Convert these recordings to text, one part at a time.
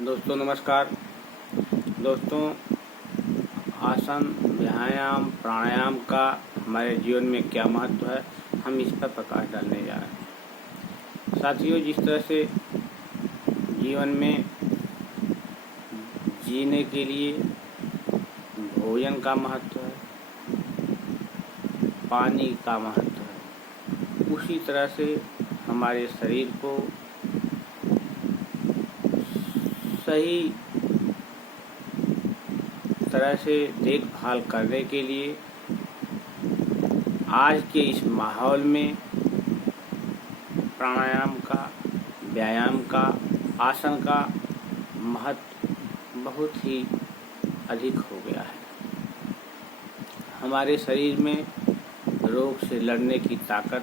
दोस्तों नमस्कार। दोस्तों, आसन, व्यायाम, प्राणायाम का हमारे जीवन में क्या महत्व है, हम इस पर प्रकाश डालने जा रहे हैं। साथियों, जिस तरह से जीवन में जीने के लिए भोजन का महत्व है, पानी का महत्व है, उसी तरह से हमारे शरीर को सही तरह से देखभाल करने के लिए आज के इस माहौल में प्राणायाम का, व्यायाम का, आसन का महत्व बहुत ही अधिक हो गया है। हमारे शरीर में रोग से लड़ने की ताकत,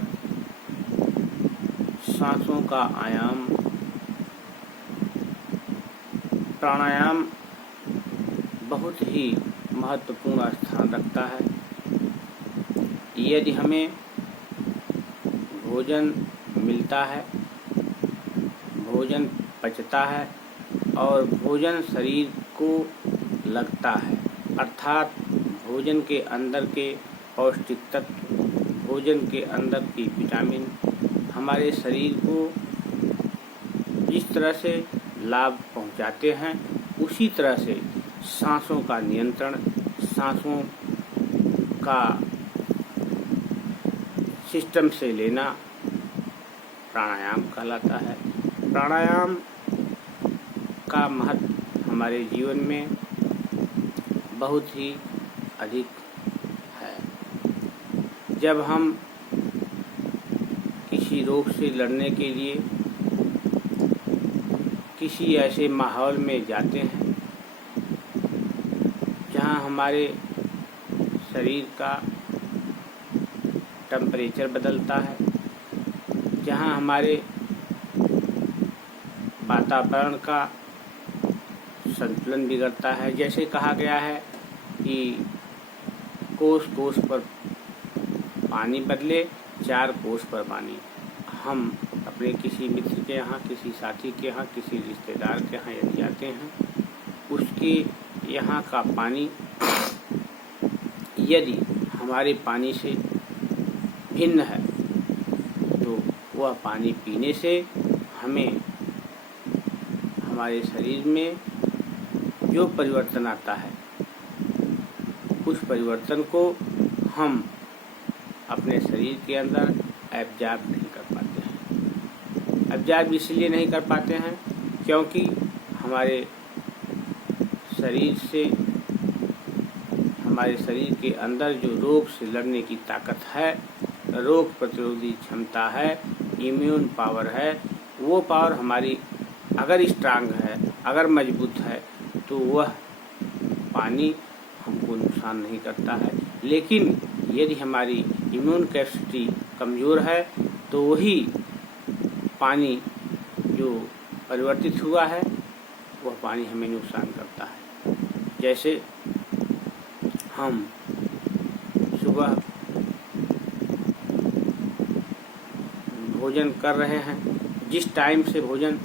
सांसों का आयाम, प्राणायाम बहुत ही महत्वपूर्ण स्थान रखता है। यदि हमें भोजन मिलता है, भोजन पचता है और भोजन शरीर को लगता है, अर्थात भोजन के अंदर के पौष्टिक तत्व, भोजन के अंदर की विटामिन हमारे शरीर को जिस तरह से लाभ पहुंचाते हैं, उसी तरह से सांसों का नियंत्रण, सांसों का सिस्टम से लेना प्राणायाम कहलाता है। प्राणायाम का महत्व हमारे जीवन में बहुत ही अधिक है। जब हम किसी रोग से लड़ने के लिए किसी ऐसे माहौल में जाते हैं जहां हमारे शरीर का टेम्परेचर बदलता है, जहां हमारे वातावरण का संतुलन बिगड़ता है। जैसे कहा गया है कि कोस कोस पर पानी बदले, 4 कोस पर पानी। हम अपने किसी मित्र के यहाँ, किसी साथी के यहाँ, किसी रिश्तेदार के यहाँ यदि जाते हैं, उसके यहाँ का पानी यदि हमारे पानी से भिन्न है तो वह पानी पीने से हमें हमारे शरीर में जो परिवर्तन आता है, उस परिवर्तन को हम अपने शरीर के अंदर एब्जॉर्ब नहीं कर पाते हैं। एब्जॉर्ब इसलिए नहीं कर पाते हैं क्योंकि हमारे शरीर के अंदर जो रोग से लड़ने की ताकत है, रोग प्रतिरोधी क्षमता है, इम्यून पावर है, वो पावर हमारी अगर स्ट्रांग है, अगर मजबूत है, तो वह पानी हमको नुकसान नहीं करता है। लेकिन यदि हमारी इम्यून कैपेसिटी कमज़ोर है तो वही पानी जो परिवर्तित हुआ है वह पानी हमें नुकसान करता है। जैसे हम सुबह भोजन कर रहे हैं, जिस टाइम से भोजन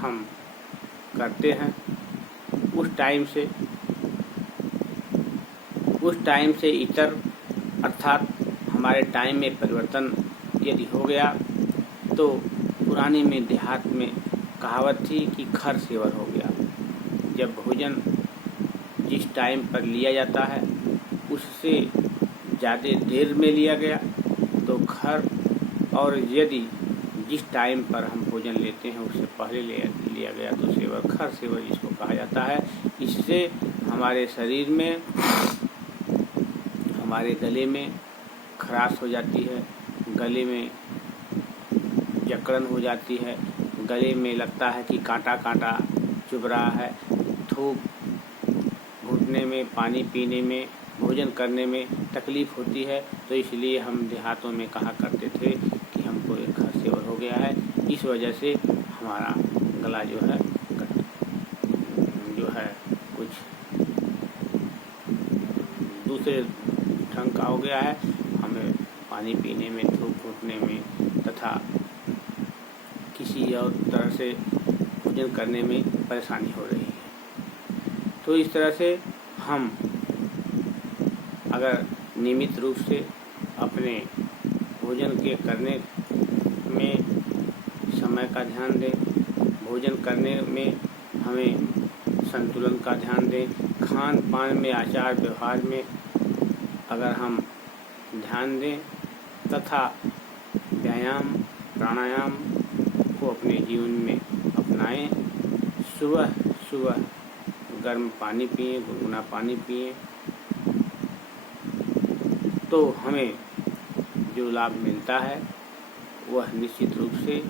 हम करते हैं उस टाइम से इतर अर्थात हमारे टाइम में परिवर्तन यदि हो गया तो पुराने में देहात में कहावत थी कि खर सेवर हो गया। जब भोजन जिस टाइम पर लिया जाता है उससे ज़्यादा देर में लिया गया तो खर, और यदि जिस टाइम पर हम भोजन लेते हैं उससे पहले लिया गया तो सेवर, खर सेवर जिसको कहा जाता है। इससे हमारे शरीर में, हमारे गले में खराश हो जाती है, गले में जकड़न हो जाती है, गले में लगता है कि कांटा कांटा चुभ रहा है, थूक घुटने में, पानी पीने में, भोजन करने में तकलीफ़ होती है। तो इसलिए हम देहातों में कहा करते थे कि हमको एक खरसेवर हो गया है। इस वजह से हमारा गला जो है कुछ दूसरे ढंग का हो गया है। हमें पानी पीने में, थूक घुटने में तथा किसी और तरह से भोजन करने में परेशानी हो रही है। तो इस तरह से हम अगर नियमित रूप से अपने भोजन के करने में समय का ध्यान दें, भोजन करने में हमें संतुलन का ध्यान दें, खान पान में, आचार व्यवहार में अगर हम ध्यान दें तथा व्यायाम प्राणायाम को अपने जीवन में अपनाएं, सुबह सुबह गर्म पानी पिएं, गुनगुना पानी पिएं, तो हमें जो लाभ मिलता है वह निश्चित रूप से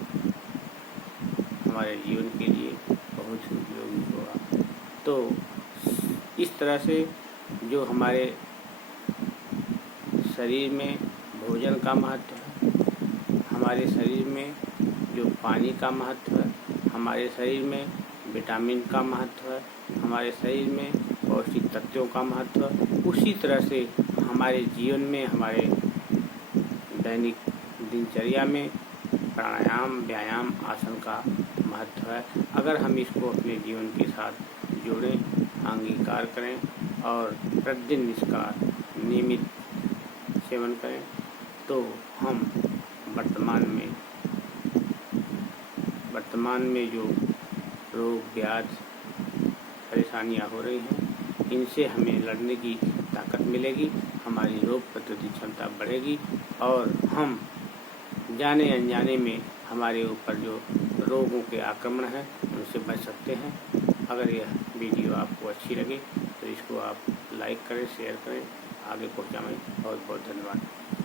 हमारे जीवन के लिए बहुत ही उपयोगी होगा। तो इस तरह से जो हमारे शरीर में भोजन का महत्व है, हमारे शरीर में जो पानी का महत्व है, हमारे शरीर में विटामिन का महत्व है, हमारे शरीर में पौष्टिक तत्वों का महत्व है, उसी तरह से हमारे जीवन में, हमारे दैनिक दिनचर्या में प्राणायाम, व्यायाम, आसन का महत्व है। अगर हम इसको अपने जीवन के साथ जोड़ें, अंगीकार करें और प्रतिदिन इसका नियमित सेवन करें, तो हम वर्तमान में जो रोग व्याधि परेशानियां हो रही हैं, इनसे हमें लड़ने की ताकत मिलेगी, हमारी रोग प्रतिरोधी क्षमता बढ़ेगी और हम जाने अनजाने में हमारे ऊपर जो रोगों के आक्रमण हैं उनसे बच सकते हैं। अगर यह वीडियो आपको अच्छी लगे तो इसको आप लाइक करें, शेयर करें, आगे पहुंचाएं। बहुत बहुत धन्यवाद।